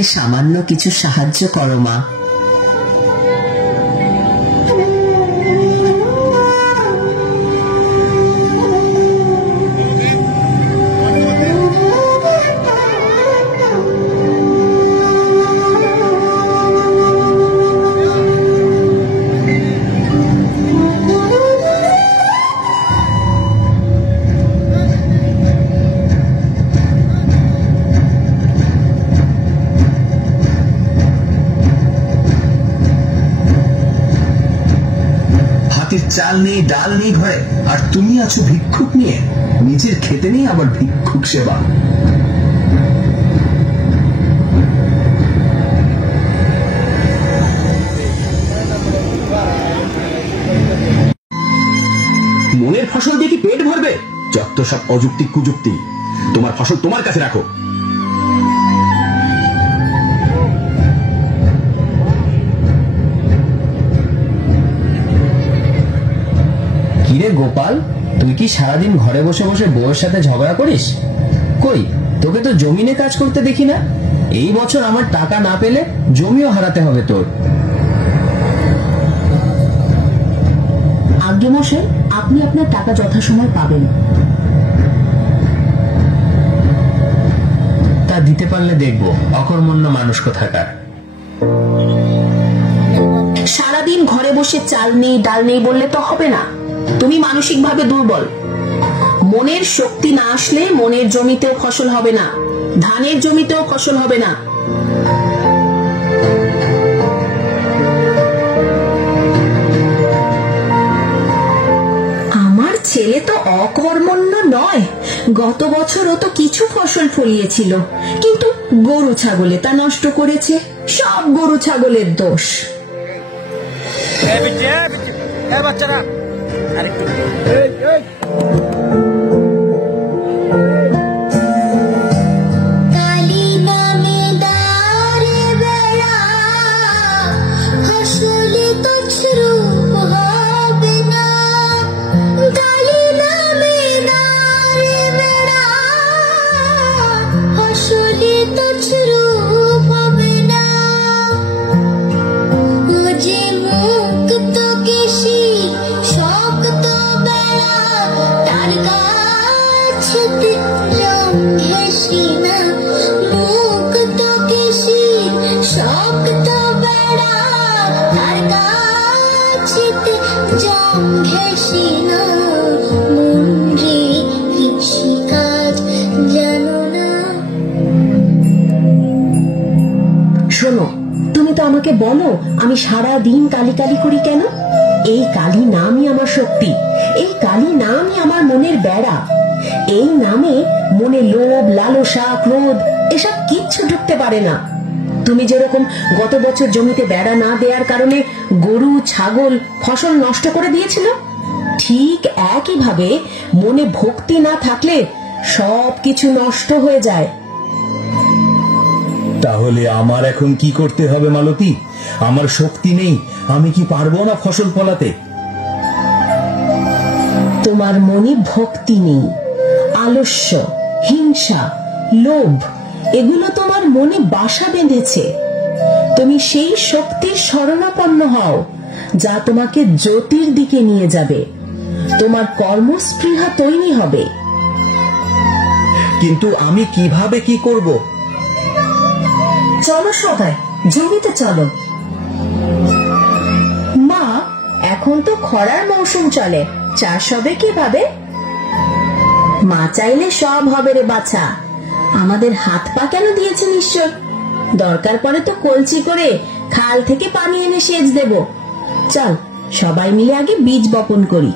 আমাকে সামান্য কিছু সাহায্য করো মা। চাল নেই, ডাল নেই ঘরে, আর তুমি আছো ভিক্ষুক নিয়ে। নিজের খেতে নেই আবার ভিক্ষুক সেবা। মনের ফসল দিয়ে কি পেট ভরবে? যত সব অযুক্তি কুযুক্তি। তোমার ফসল তোমার কাছে রাখো। কিরে গোপাল, তুই কি সারাদিন ঘরে বসে বসে বউয়ের সাথে ঝগড়া করিস? কই, তোকে তো জমিনে কাজ করতে দেখি না। এই বছর আমার টাকা না পেলে জমিও হারাতে হবে তোর। আজ্ঞে মশাই, আপনি আপনার টাকা যথাসময় পাবেন। তা দিতে পারলে দেখবো অকর্মণ্য মানুষ কোথাকার। সারাদিন ঘরে বসে চাল নেই ডাল নেই বললে তো হবে না। তুমি মানসিকভাবে দুর্বল। মনের শক্তি না আসলে মনের জমিতেও ফসল হবে না, ধানের জমিতেও ফসল হবে না। আমার ছেলে তো অকর্মণ্য নয়। গত বছর ও তো কিছু ফসল ফলিয়েছিল, কিন্তু গরু ছাগলে তা নষ্ট করেছে। সব গরু ছাগলের দোষ। বাচ্চারা শোনো, তুমি তো আমাকে বলো আমি সারা দিন কালি কালি করি কেন? এই কালি নামই আমার শক্তি, এই কালি নামই আমার মনের বেড়া। এই নামে মনে লোভ, লালসা, ক্রোধ এসব কিচ্ছু ঢুকতে পারে না। তুমি যেরকম গত বছর জমিতে বেড়া না দেওয়ার কারণে গরু ছাগল ফসল নষ্ট করে দিয়েছিল, ঠিক একইভাবে মনে ভক্তি না থাকলে সবকিছু নষ্ট হয়ে যায়। তাহলে আমার এখন কি করতে হবে মালতী? আমার শক্তি নেই, আমি কি পারবো না ফসল ফলাতে? তোমার মনে ভক্তি নেই, আলস্য, হিংসা, লোভ এগুলো তোমার মনে বাসা বেঁধেছে। তুমি সেই শক্তির শরণাপন্ন হও যা তোমাকে জ্যোতির দিকে নিয়ে যাবে। তোমার কর্মস্পৃহা তৈরি হবে। কিন্তু আমি কিভাবে কি করব? চলো সবাই জমিতে চলো। মা, এখন তো খরার মৌসুম চলে, চাষ হবে কিভাবে? মা চাইলে সব হবে রে বাছা। আমাদের হাত পা কেন দিয়েছেন ঈশ্বর? দরকার পড়ে তো কলসি করে খাল থেকে পানি এনে সেচ দেব। চল সবাই মিলে আগে বীজ বপন করি।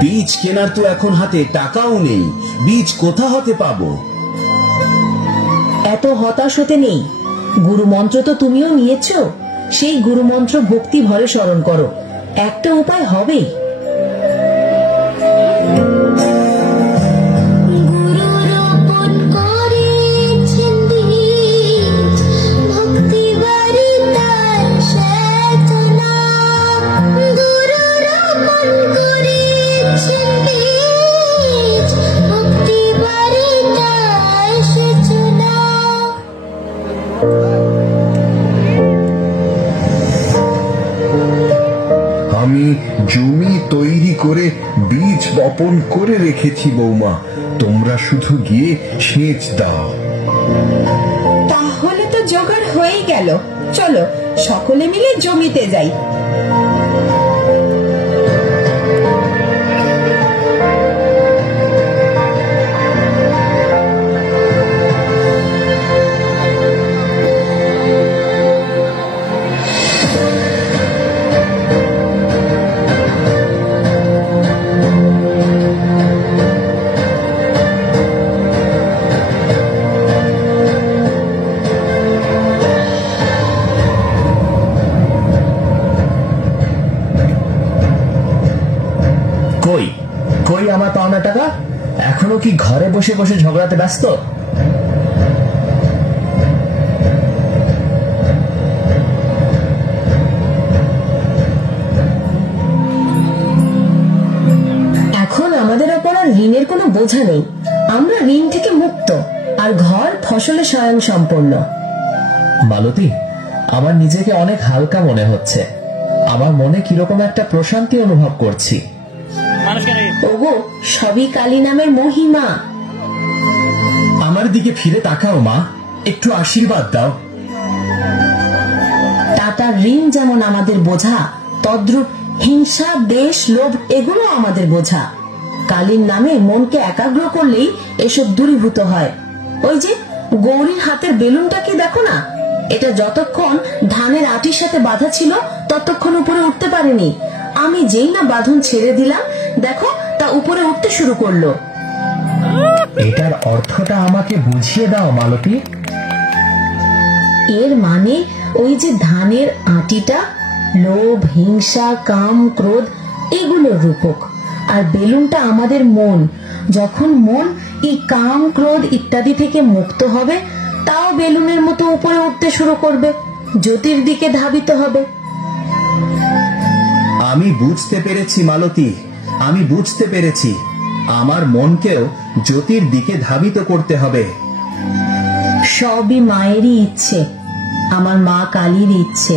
বীজ কেনার তো এখন হাতে টাকাও নেই, বীজ কোথা হতে পাবো? এত হতাশ হতে নেই। গুরু মন্ত্র তো তুমিও নিয়েছো, সেই গুরু মন্ত্র ভক্তি ভরে স্মরণ করো, একটা উপায় হবেই। আমি জমি তৈরি করে বীজ বপন করে রেখেছি বৌমা, তোমরা শুধু গিয়ে সেচ দাও। তাহলে তো জোগাড় হয়ে গেল, চলো সকলে মিলে জমিতে যাই। কই কই আমার পাওনা টাকা? এখনো কি ঘরে বসে বসে ঝগড়াতে ব্যস্ত? এখন আমাদের ওপর আর ঋণের কোনো বোঝা নেই, আমরা ঋণ থেকে মুক্ত, আর ঘর ফসলে স্বয়ং সম্পন্ন। মালতী, আমার নিজেকে অনেক হালকা মনে হচ্ছে। আমার মনে কিরকম একটা প্রশান্তি অনুভব করছি। ওগো, সবই কালী নামের মহিমা। আমার দিকে ফিরে তাকাও মা, একটু আশীর্বাদ দাও। টাটার ঋণ যেমন আমাদের বোঝা, তদ্রূপ হিংসা, দেশ, লোভ এগুলো আমাদের বোঝা। কালীর নামে মনকে একাগ্র করলেই এসব দূরীভূত হয়। ওই যে গৌরীর হাতের বেলুনটাকে দেখো না, এটা যতক্ষণ ধানের আটির সাথে বাঁধা ছিল ততক্ষণ উপরে উঠতে পারেনি। আমি যেই না বাঁধন ছেড়ে দিলাম, দেখো তা উপরে উঠতে শুরু করলো। এটার অর্থটা আমাকে বুঝিয়ে দাও মালতী। এর মানে ওই যে ধানের আটিটা লোভ, হিংসা, কাম, ক্রোধ এগুলোর রূপক, আর বেলুনটা আমাদের মন। যখন মন এই কাম, ক্রোধ ইত্যাদি থেকে মুক্ত হবে, তাও বেলুনের মতো উপরে উঠতে শুরু করবে, জ্যোতির দিকে ধাবিত হবে। আমি বুঝতে পেরেছি মালতী, আমি বুঝতে পেরেছি। আমার মনকেও জ্যোতির দিকে ধাবিত করতে হবে। সবই মায়েরই ইচ্ছে, আমার মা কালীর ইচ্ছে।